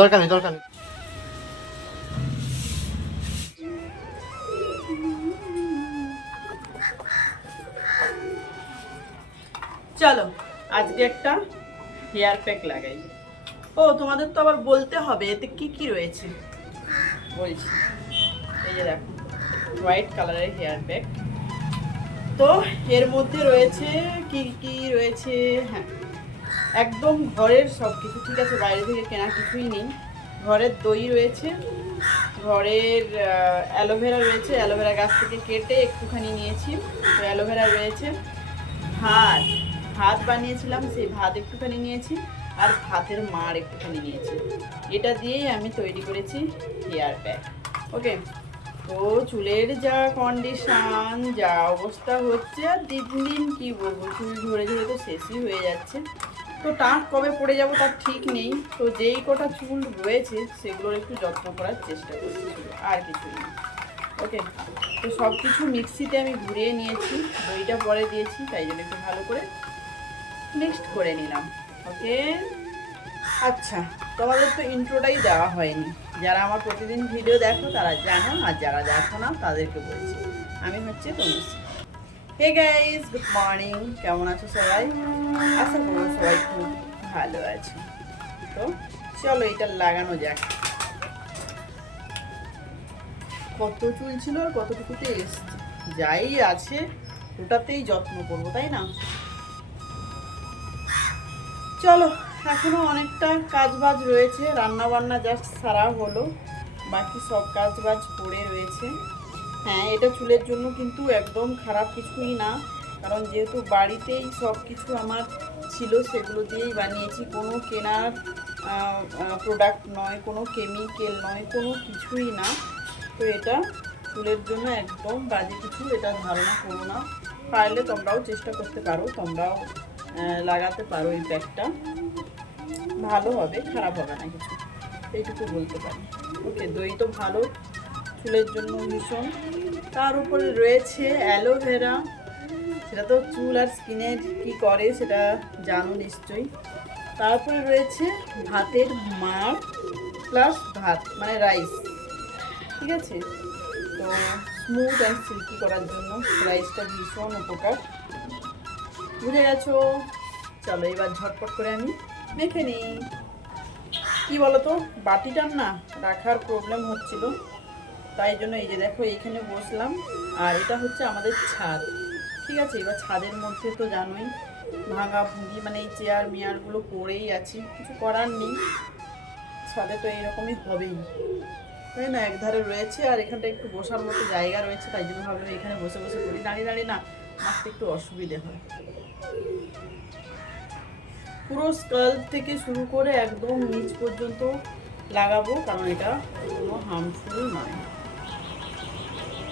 দরকার নেই, দরকার চলো, আজকে একটা হেয়ার প্যাক লাগাই। ও, তোমাদের তো আবার বলতে হবে, এতে কি কি রয়েছে? বলছি, এই যে দেখো হোয়াইট কালারের হেয়ার প্যাক তো এর মধ্যে রয়েছে কি কি রয়েছে? হ্যাঁ একদম ঘরের সব কিছু ঠিক আছে, বাইরে থেকে কেনা কিছুই নেই। ঘরের দই রয়েছে, ঘরের অ্যালোভেরা রয়েছে, অ্যালোভেরা গাছ থেকে কেটে একটুখানি নিয়েছি, তো অ্যালোভেরা রয়েছে। ভাত ভাত বানিয়েছিলাম, সেই ভাত একটুখানি নিয়েছি, আর ভাতের মার একটুখানি নিয়েছি। এটা দিয়েই আমি তৈরি করেছি হেয়ার প্যাক। ওকে তো চুলের যা কন্ডিশন যা অবস্থা হচ্ছে, আর দিন দিন কি বলব, চুল ধরে ধরে তো শেষই হয়ে যাচ্ছে। তো টাক কবে পড়ে যাব তার ঠিক নেই। তো যেই কটা চুল রয়েছে সেগুলোর একটু যত্ন করার চেষ্টা করছি। আর কিছুই না ওকে, তো সব কিছু মিক্সিতে আমি ঘুরিয়ে নিয়েছি, দইটা পরে দিয়েছি, তাই জন্য একটু ভালো করে মিক্সড করে নিলাম। ওকে? আচ্ছা তোমাদের তো ইন্ট্রোটাই দেওয়া হয়নি। যারা আমার প্রতিদিন ভিডিও দেখো, তারা জানো, আর যারা দেখো না, তাদেরকে বলছি। আমি হচ্ছে Tanushree. Hey guys good morning কেমন আছো সবাই? আশা করব সবাই খুব ভালো আছে। তো চলো এটা লাগানো যাক। কত চুল ছিল আর কতটুকুতে এসছে যাই আছে, ওটাতেই যত্ন করব, তাই না? চলো, এখনও অনেকটা কাজ বাজ রয়েছে। রান্না বান্না জাস্ট সারা হলো। বাকি সব কাজ বাজ পড়ে রয়েছে। হ্যাঁ এটা চুলের জন্য কিন্তু একদম খারাপ কিছুই না। কারণ যেহেতু বাড়িতেই সব কিছু আমার ছিল, সেগুলো দিয়েই বানিয়েছি। কোনো কেনার প্রোডাক্ট নয়, কোনো কেমিক্যাল নয়, কোনো কিছুই না। তো এটা চুলের জন্য একদম বাজে কিছু, এটা ধারণা করো না। পারলে তোমরাও চেষ্টা করতে পারো, তোমরাও লাগাতে পারো এই প্যাকটা ভালো হবে, খারাপ হবে না কিছু। এইটুকু বলতে পারি। ওকে, দই তো ভালো। চুলের জন্য ভীষণ। তার উপরে রয়েছে অ্যালোভেরা। সেটা তো চুল আর স্কিনের কি করে সেটা জানো নিশ্চয়ই। তারপরে রয়েছে ভাতের মার প্লাস ভাত মানে রাইস ঠিক আছে? তো স্মুথ অ্যান্ড সিল্কি করার জন্য রাইসটা ভীষণ উপকার। বুঝে গেছো? চলো এবার ঝটপট করে আমি মেখে নিই। কী কি বলতো? বাটিটার না রাখার প্রবলেম হচ্ছিল। তাই জন্য এই যে দেখো এইখানে বসলাম। আর এটা হচ্ছে আমাদের ছাদ। ঠিক আছে? এবার ছাদের মধ্যে তো জানোই, ভাঙা ভুঙ্গি মানে এই চেয়ার মেয়ারগুলো পড়েই আছে। কিছু করার নেই। ছাদে তো এইরকমই হবেই। তাই না? একধারে রয়েছে আর এখানটা একটু বসার মতো জায়গা রয়েছে, তাই জন্য ভাবলাম এখানে বসে বসে করি দাঁড়িয়ে দাঁড়িয়ে না মারতে একটু অসুবিধে হয়। পুরো স্কাল থেকে শুরু করে একদম নিচ পর্যন্ত লাগাবো, কারণ এটা কোনো হার্মফুল নয়।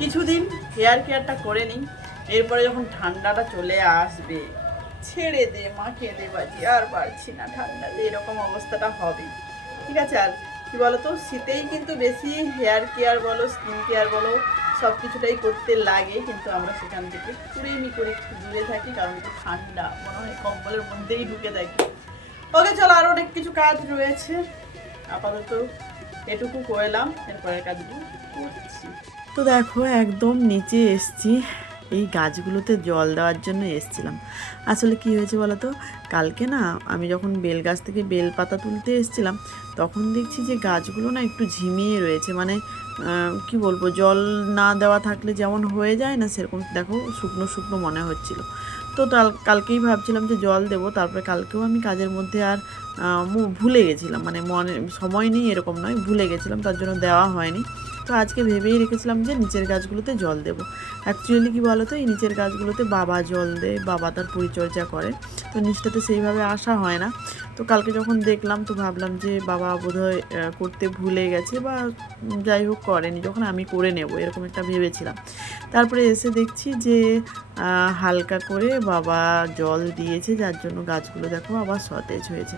কিছুদিন হেয়ার কেয়ারটা করে নিই, এরপরে যখন ঠান্ডাটা চলে আসবে, ছেড়ে দে, মাখিয়ে দে বাজি, আর পারছি না ঠান্ডাতে, এরকম অবস্থাটা হবে। ঠিক আছে? আর কি বলতো, শীতেই কিন্তু বেশি হেয়ার কেয়ার বলো স্কিন কেয়ার বলো সব কিছুটাই করতে লাগে, কিন্তু আমরা সেখান থেকে কুড়েমি করে একটু দূরে থাকি, কারণ একটু ঠান্ডা, মনে হয় কম্বলের মধ্যেই ঢুকে থাকি। ওকে, চলো আরও অনেক কিছু কাজ রয়েছে। আপাতত এটুকু করলাম, এরপরের কাজগুলো করছি। তো দেখো, একদম নিচে এসছি। এই গাছগুলোতে জল দেওয়ার জন্য এসছিলাম। আসলে কি হয়েছে বলো তো কালকে না, আমি যখন বেল গাছ থেকে বেল পাতা তুলতে এসছিলাম, তখন দেখছি যে গাছগুলো না একটু ঝিমিয়ে রয়েছে। মানে কি বলব, জল না দেওয়া থাকলে যেমন হয়ে যায় না, সেরকম দেখো শুকনো শুকনো মনে হচ্ছিল। তো কাল কালকেই ভাবছিলাম যে জল দেবো, তারপরে কালকেও আমি কাজের মধ্যে আর ভুলে গেছিলাম। মানে মনে, সময় নেই এরকম নয়, ভুলে গেছিলাম, তার জন্য দেওয়া হয়নি। তো আজকে ভেবেই রেখেছিলাম যে নিচের গাছগুলোতে জল দেবো। অ্যাকচুয়ালি কি তো এই নিচের গাছগুলোতে বাবা জল দেয়, বাবা তার পরিচর্যা করে। তো নিচটাতে সেইভাবে আসা হয় না। তো কালকে যখন দেখলাম, তো ভাবলাম যে বাবা বোধহয় করতে ভুলে গেছে বা যাই হোক করেনি, যখন আমি করে নেব, এরকম একটা ভেবেছিলাম। তারপরে এসে দেখছি যে হালকা করে বাবা জল দিয়েছে, যার জন্য গাছগুলো দেখো আবার সতেজ হয়েছে।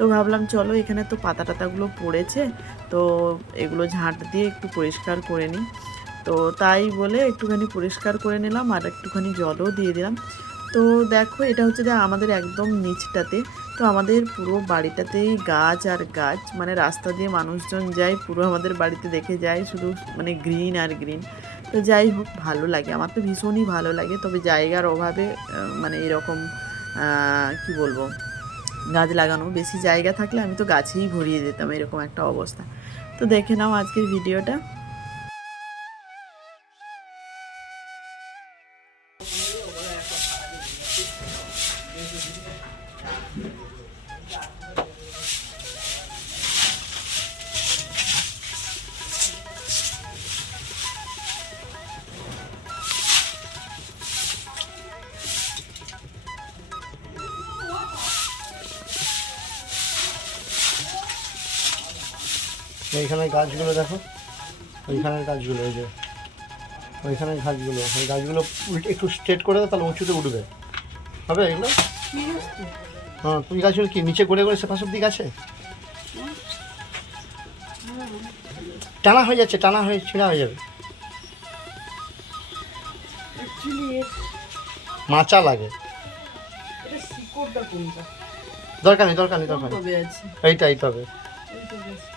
তো ভাবলাম, চলো এখানে তো পাতা টাতাগুলো পড়েছে, তো এগুলো ঝাঁট দিয়ে একটু পরিষ্কার করে নিই। তো তাই বলে একটুখানি পরিষ্কার করে নিলাম আর একটুখানি জলও দিয়ে দিলাম। তো দেখো, এটা হচ্ছে যে আমাদের একদম নিচটাতে, তো আমাদের পুরো বাড়িটাতেই গাছ আর গাছ মানে রাস্তা দিয়ে মানুষজন যায়, পুরো আমাদের বাড়িতে দেখে যায়, শুধু মানে গ্রিন আর গ্রিন। তো যাই হোক, ভালো লাগে, আমার তো ভীষণই ভালো লাগে, তবে জায়গার অভাবে মানে এরকম কি বলব? গাছ লাগানো, বেশি জায়গা থাকলে আমি তো গাছেই ভরিয়ে দিতাম, এরকম একটা অবস্থা। তো দেখে নাও আজকের ভিডিওটা। এইখানে গাছগুলো দেখো। ওইখানের গাছগুলো ওই যে। ওইখানের গাছগুলো। ওই গাছগুলো উল্টে একটু স্ট্রেট করে দাও তাহলে উঁচুতে উঠবে। হবে এগুলো? হ্যাঁ তুমি গাছগুলো কি নিচে গড়ে গড়ে সেপাশ দিক আছে টানা হয়ে যাচ্ছে টানা হয়ে ছিঁড়া হয়ে যাবে। মাচা লাগে। দরকার নেই দরকার নেই দরকার নেই। কবে আছে। এইটা এইটা হবে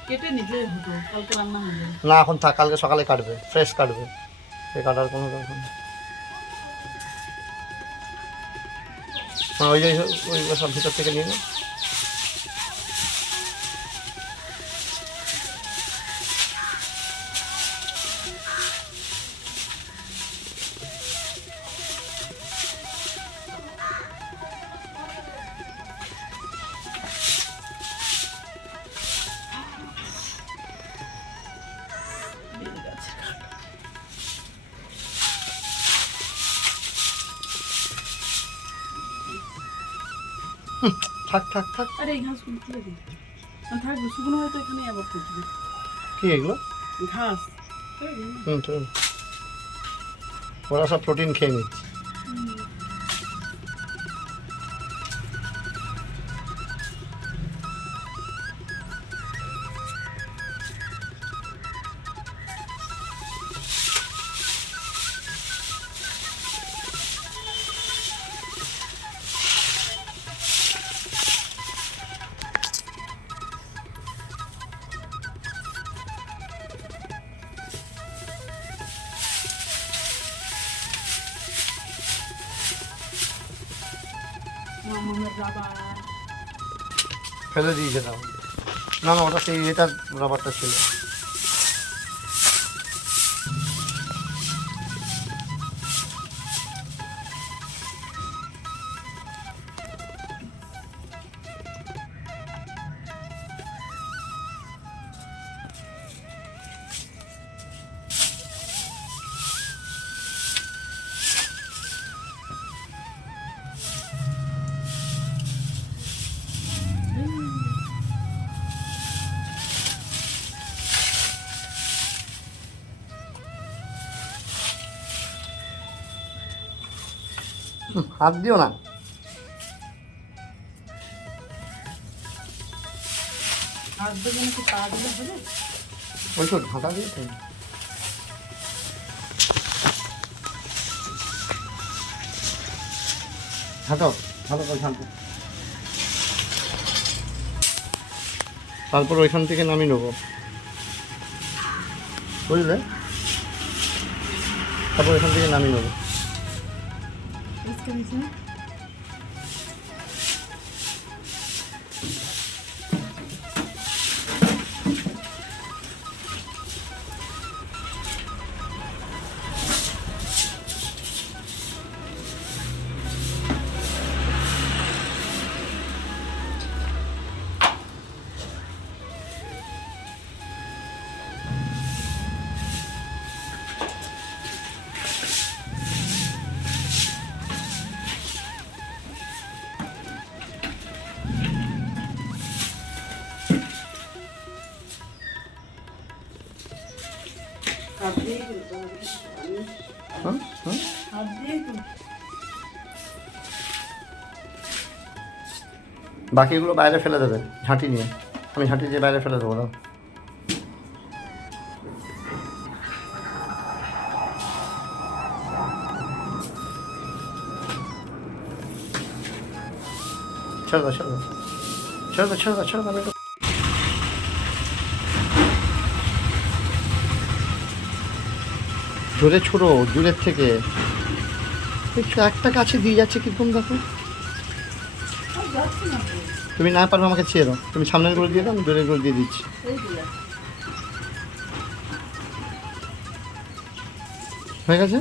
কেটে নিলে হতো, কালকে রান্না যাবে না, এখন থাক, কালকে সকালে কাটবে ফ্রেশ কাটবে। সে কাটার কোনো দরকার নেই। হ্যাঁ ওই ওই সব ভিতর থেকে নিয়ে থাক থাক থাক। আরে এই ঘাসগুলো তুলে দিই। থাকবে শুকনো হয়তো এখানে আবার ফুটবে কি এগুলো? ঘাস। হুম ওরা সব প্রোটিন খেয়ে নিচ্ছে। ফেলে দিয়েছে তাহলে না না ওটা সেই এটার রাবারটা ছিল হাত দিও না। হাত দেবে নাকি পা দিলে হবে? ওই তো ঢাকা দিয়ে তো। হাঁটো ভালো করে শান্ত তারপর ওইখান থেকে নামিয়ে নেব। বুঝলে? তারপর ওইখান থেকে নামিয়ে নেব। পরিষ্কার বাকিগুলো বাইরে ফেলে দেবে, ঝাঁটি নিয়ে। আমি ঝাঁটি দিয়ে বাইরে ফেলে দেবো, দাও। ছেড়ে ছেড়ে দূরের থেকে। একটু কাছে দিয়ে যাচ্ছে কীরকম দেখো না। তুমি না পারবে আমাকে ছেড়ে দাও। তুমি সামনেরগুলো দিয়ে দাও, আমি দূরেরগুলো দিয়ে দিচ্ছি। হয়ে গেছে?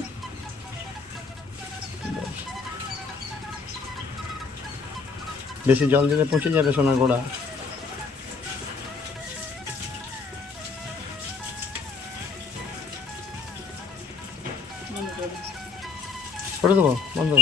বেশি জল দিলে পচে যাবে সোনার গোড়া। করে। করে দেবো? বন্ধ।